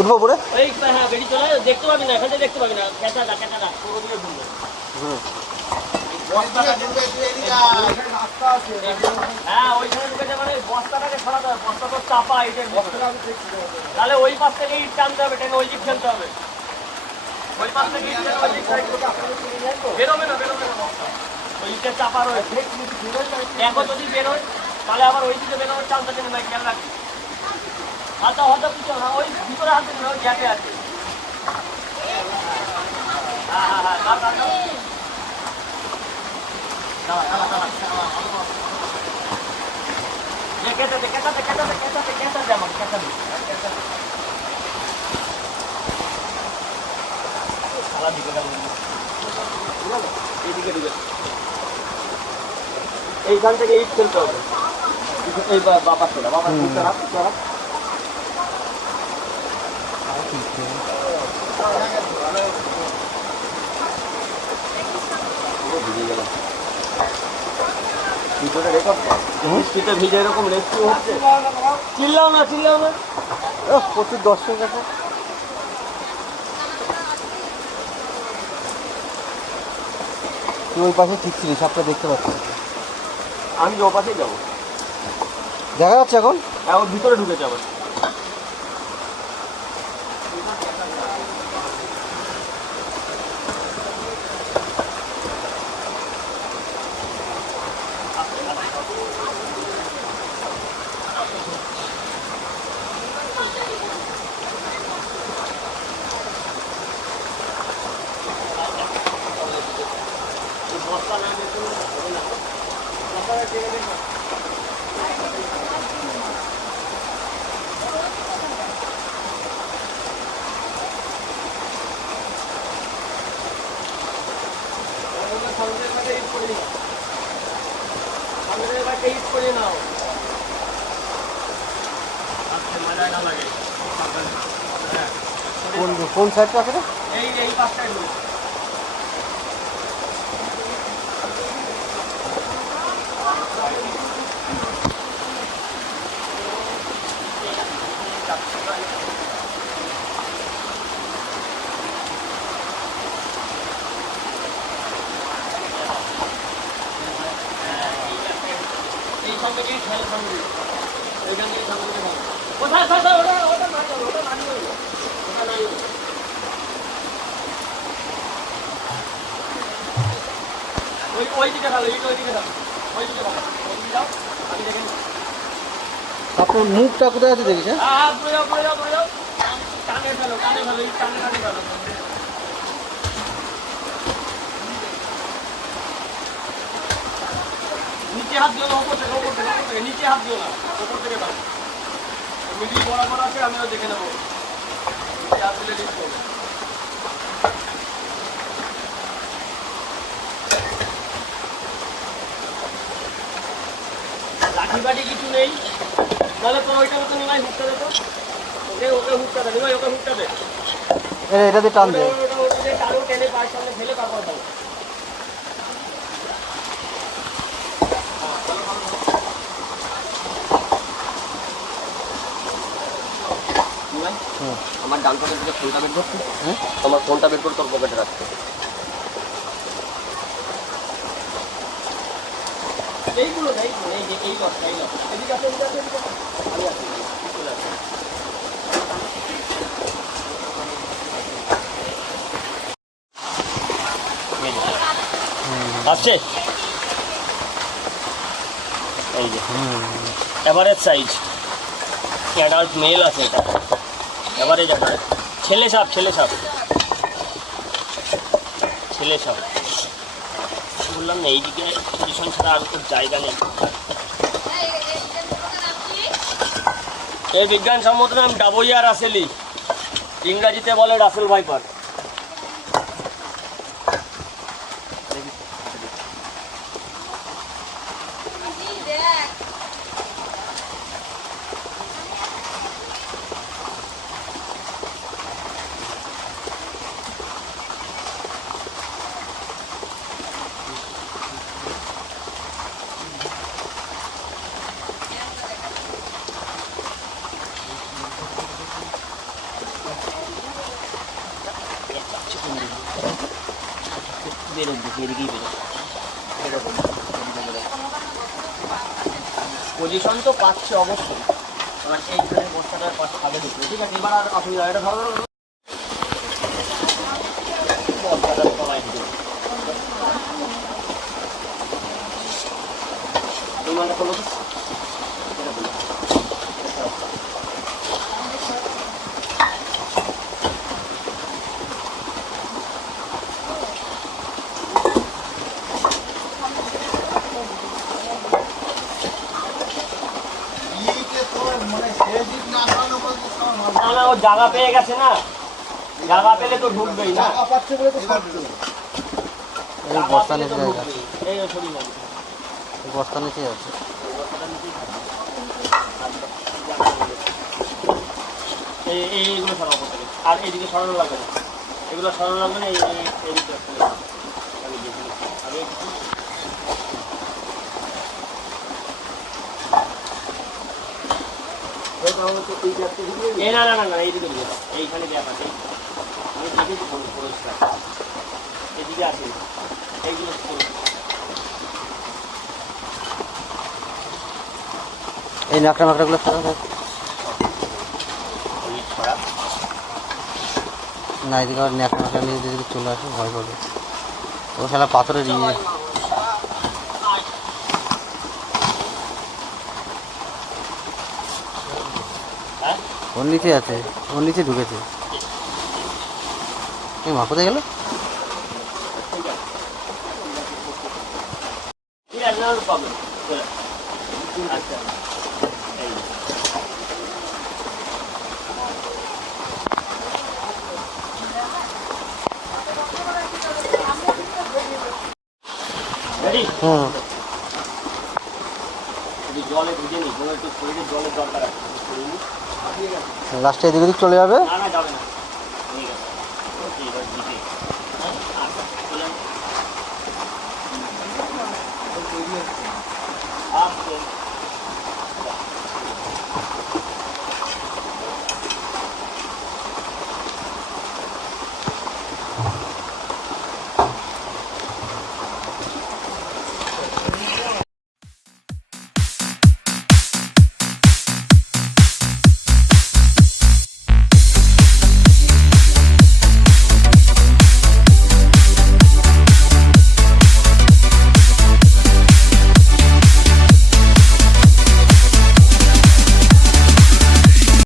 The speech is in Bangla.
উঠবো পরে বেরিয়ে চলে দেখতে পাবি না, এখান থেকে দেখতে পাবি না। খেতাটা পুরো দিকে ঢুকবে। হ্যাঁ ওইখানে ঢুকে যাবে, বস্তাটাকে ছড়াতে হবে। বস্তা তো চাপা ইটের, তাহলে ওই পাশ থেকে ইট টানতে হবে, টেনে ওই দিক ফেলতে হবে। ওই পাশ থেকে ইট ওই দিক বেরোবে না, ওই ইটের চাপা রয়েছে। দেখো যদি বেরোয় তাহলে আবার ওই দিকে বেরোনোর চান্স আছে না, খেয়াল রাখি। হাতটা হয়তো পিছনে না, ওই ভিতরে হাত দিন, ওই গ্যাপে আছে। এইখান থেকে ইট ফেলতে হবে, এই বাবার থেকে বাবার ভিজে এরকম রেস্কিউ হচ্ছে। চিল্লাও না প্রচুর দর্শক আছে। তুই ওই পাশে ঠিক ছিলি, সবটা দেখতে পাচ্ছি। আমি ও পাশেই যাবো, দেখা যাচ্ছে এখন ভিতরে ঢুকে যাবো। কোন সাইডটা আছে? এই পাশটায় আপনার মুখটা কোথায় আছে দেখিস? নিচে হাত দিও না, ওপর থেকে নিচে হাত দিও না, ওপর থেকে দাও। মিডিল বরাবর আছে, আমিও দেখে নেবো। নিচে হাত দিলে রিস্ক হবে। লাঠি বাটি কিছু নেই, তাহলে তো ওইটা মতো নিমাই হুকটা দে, তো ওকে হুকটা দে, নিমাই ওকে হুকটা দে। এটাতে টান দে, টানো, টেনে পায়ের সামনে ফেলে তারপর দাও। আমার ডান পকেট থেকে ফোনটা বের করছি। আমার ফোনটা বের করে তোর পকেটে রাখতে। এইগুলো নেই, এই যে এই লকটা, এদিকে আছে, আমি আছি, চলে আসি। আসছে এই যে এভারেজ সাইজ, অ্যাডাল্ট মেল আছে এটা, এভারেজ অ্যাডাল্ট। ছেলে সাপ বললাম না, এইদিকে পজিশন ছাড়া আর খুব জায়গা নেই। এর বিজ্ঞানসম্মত নাম ডাবোইয়া রাসেলি, ইংরাজিতে বলে রাসেল ভাইপার। বেরোক দেখি এদিকেই বেরোক পজিশন তো পাচ্ছে অবশ্যই আমার এইখানে বস্তাটার পাশে আগে ঢুকবে ঠিক আছে এবার আর অসুবিধা এটা ধরো বস্তাটার তলায় ঢুকবে এই মালটা খোলো তো না না ও জায়গা পেয়ে গেছে না জায়গা পেলে তো ঢুকবেই না এই বস্তা নিচে আছে এই সরি না এই বস্তা নিচে আছে এইগুলো সরাবো থেকে আর এইদিকে সরানো লাগবে না এগুলো সরানো লাগবে না এইদিকে আমি দেখি আগে না না না না এইদিকে দিয়ে দাও এইখানে দেওয়া আছে আমি দেখেছি পরিষ্কার এদিকে আছে এইগুলো এই নাকড়া মাকড়াগুলো ছাড়া ছড়া না এদিকে আর ন্যাকড়া মাকড়া নিয়ে যদি চলে আসে ভয় করবে ও শালা পাথরের ইয়ে হ্যাঁ ওর নিচে আছে ওর নিচে ঢুকেছে এই মা কোথায় গেল ঠিক আছে no problem আচ্ছা এই রেডি হুম যদি জলে ভিজে নি কোনো একটু শরীরে জলের দরকার আছে লাস্টে এদিক ওদিক চলে যাবে না না যাবে না ঠিক আছে ওকে এবার দিতে আচ্ছা চলেন আচ্ছা